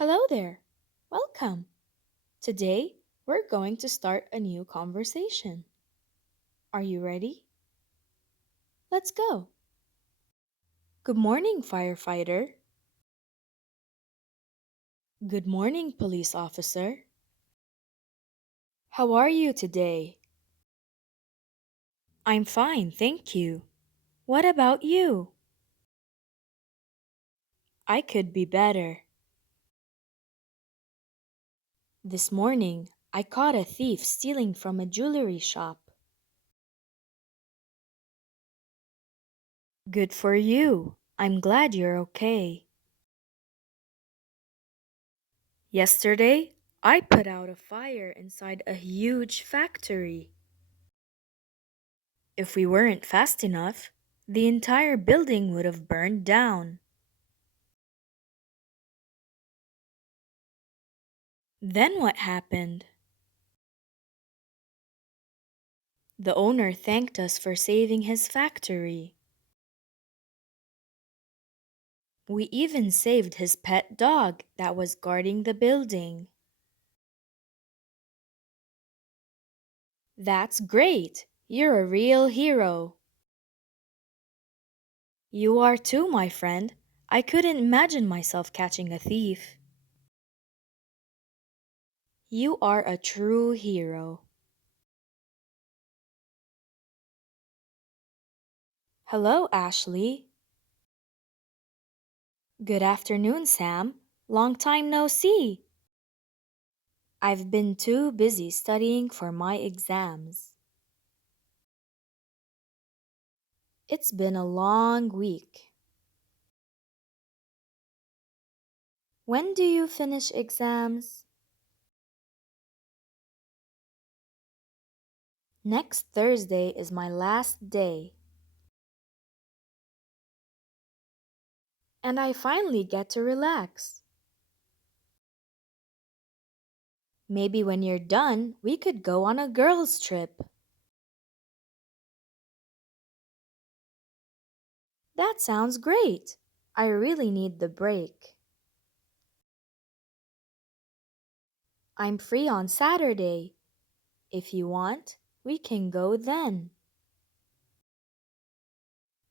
Hello there. Welcome. Today, we're going to start a new conversation. Are you ready? Let's go. Good morning, firefighter. Good morning, police officer. How are you today? I'm fine, thank you. What about you? I could be better. This morning, I caught a thief stealing from a jewelry shop. Good for you. I'm glad you're okay. Yesterday, I put out a fire inside a huge factory. If we weren't fast enough, the entire building would have burned down. Then what happened? The owner thanked us for saving his factory. We even saved his pet dog that was guarding the building. That's great! You're a real hero. You are too, my friend. I couldn't imagine myself catching a thief. You are a true hero. Hello, Ashley. Good afternoon, Sam. Long time no see. I've been too busy studying for my exams. It's been a long week. When do you finish exams? Next Thursday is my last day. And I finally get to relax. Maybe when you're done, we could go on a girls' trip. That sounds great. I really need the break. I'm free on Saturday. If you want, we can go then.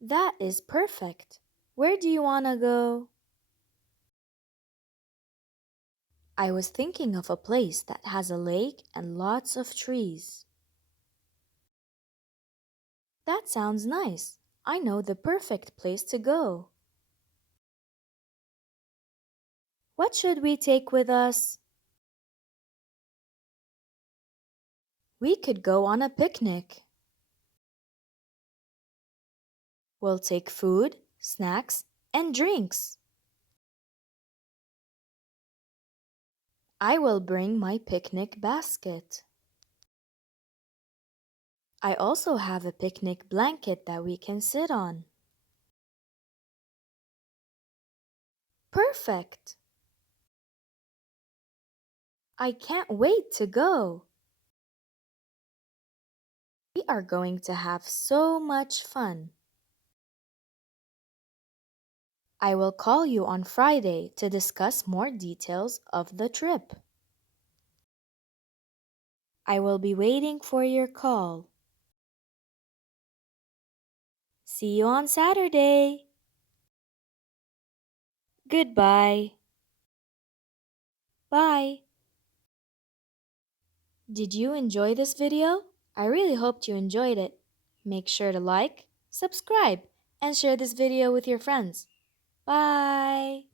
That is perfect. Where do you want to go? I was thinking of a place that has a lake and lots of trees. That sounds nice. I know the perfect place to go. What should we take with us? We could go on a picnic. We'll take food, snacks, and drinks. I will bring my picnic basket. I also have a picnic blanket that we can sit on. Perfect! I can't wait to go. We are going to have so much fun. I will call you on Friday to discuss more details of the trip. I will be waiting for your call. See you on Saturday. Goodbye. Bye. Did you enjoy this video? I really hoped you enjoyed it. Make sure to like, subscribe, and share this video with your friends. Bye.